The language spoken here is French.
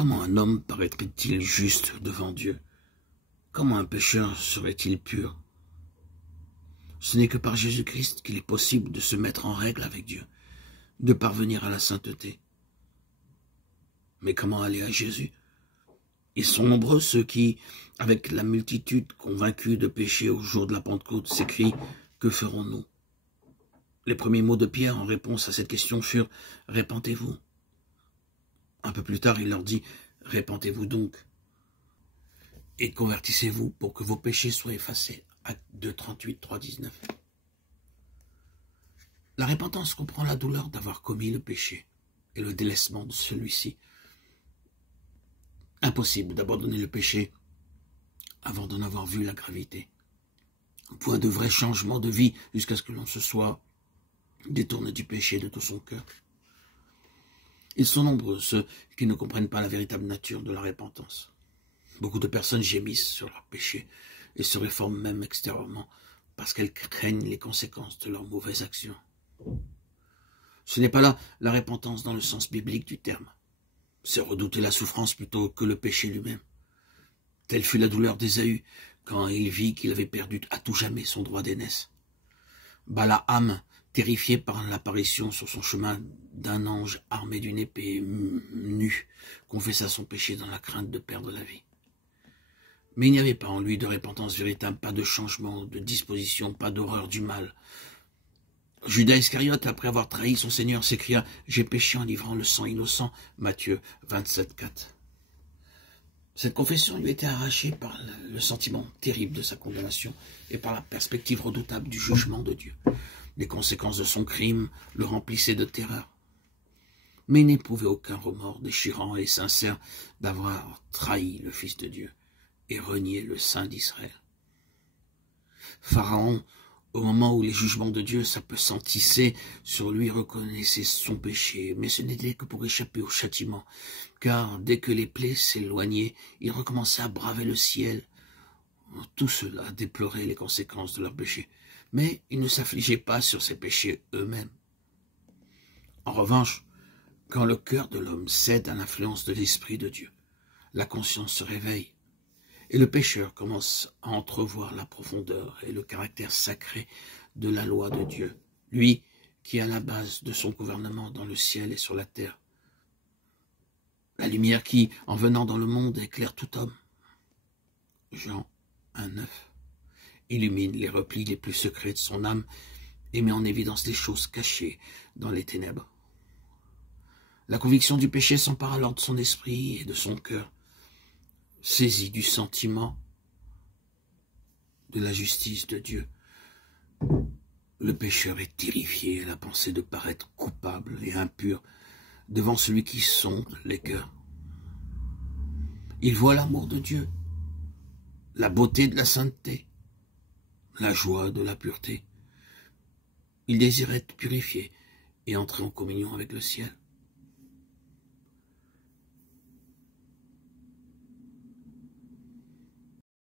comment un homme paraîtrait-il juste devant Dieu? Comment un pécheur serait-il pur? Ce n'est que par Jésus-Christ qu'il est possible de se mettre en règle avec Dieu, de parvenir à la sainteté. Mais comment aller à Jésus? Ils sont nombreux ceux qui, avec la multitude convaincue de péché au jour de la Pentecôte, s'écrient « Que ferons-nous » Les premiers mots de Pierre en réponse à cette question furent « Répentez-vous ». Un peu plus tard, il leur dit « Répentez-vous donc et convertissez-vous pour que vos péchés soient effacés ». Acte 2, 38, 3, 19. La repentance comprend la douleur d'avoir commis le péché et le délaissement de celui-ci. Impossible d'abandonner le péché avant d'en avoir vu la gravité. Point de vrai changement de vie jusqu'à ce que l'on se soit détourné du péché de tout son cœur. Ils sont nombreux ceux qui ne comprennent pas la véritable nature de la repentance. Beaucoup de personnes gémissent sur leur péché et se réforment même extérieurement parce qu'elles craignent les conséquences de leurs mauvaises actions. Ce n'est pas là la repentance dans le sens biblique du terme. C'est redouter la souffrance plutôt que le péché lui-même. Telle fut la douleur d'Ésaü quand il vit qu'il avait perdu à tout jamais son droit d'aînesse. Balaam, terrifié par l'apparition sur son chemin d'un ange armé d'une épée nue, confessa son péché dans la crainte de perdre la vie. Mais il n'y avait pas en lui de repentance véritable, pas de changement de disposition, pas d'horreur du mal. Judas Iscariote, après avoir trahi son Seigneur, s'écria « J'ai péché en livrant le sang innocent » Matthieu 27, 4. Cette confession lui était arrachée par le sentiment terrible de sa condamnation et par la perspective redoutable du jugement de Dieu. Les conséquences de son crime le remplissaient de terreur. Mais il n'éprouvait aucun remords déchirant et sincère d'avoir trahi le Fils de Dieu et renié le Saint d'Israël. Pharaon, au moment où les jugements de Dieu s'appesantissaient sur lui, reconnaissait son péché, mais ce n'était que pour échapper au châtiment, car dès que les plaies s'éloignaient, il recommençait à braver le ciel. Tout cela déplorait les conséquences de leur péché, mais ils ne s'affligeaient pas sur ces péchés eux-mêmes. En revanche, quand le cœur de l'homme cède à l'influence de l'Esprit de Dieu, la conscience se réveille, et le pécheur commence à entrevoir la profondeur et le caractère sacré de la loi de Dieu, lui qui est à la base de son gouvernement dans le ciel et sur la terre. La lumière qui, en venant dans le monde, éclaire tout homme. Jean 1,9 illumine les replis les plus secrets de son âme et met en évidence les choses cachées dans les ténèbres. La conviction du péché s'empare alors de son esprit et de son cœur, saisi du sentiment de la justice de Dieu. Le pécheur est terrifié à la pensée de paraître coupable et impur devant celui qui sonde les cœurs. Il voit l'amour de Dieu, la beauté de la sainteté, la joie de la pureté. Il désire être purifié et entrer en communion avec le ciel.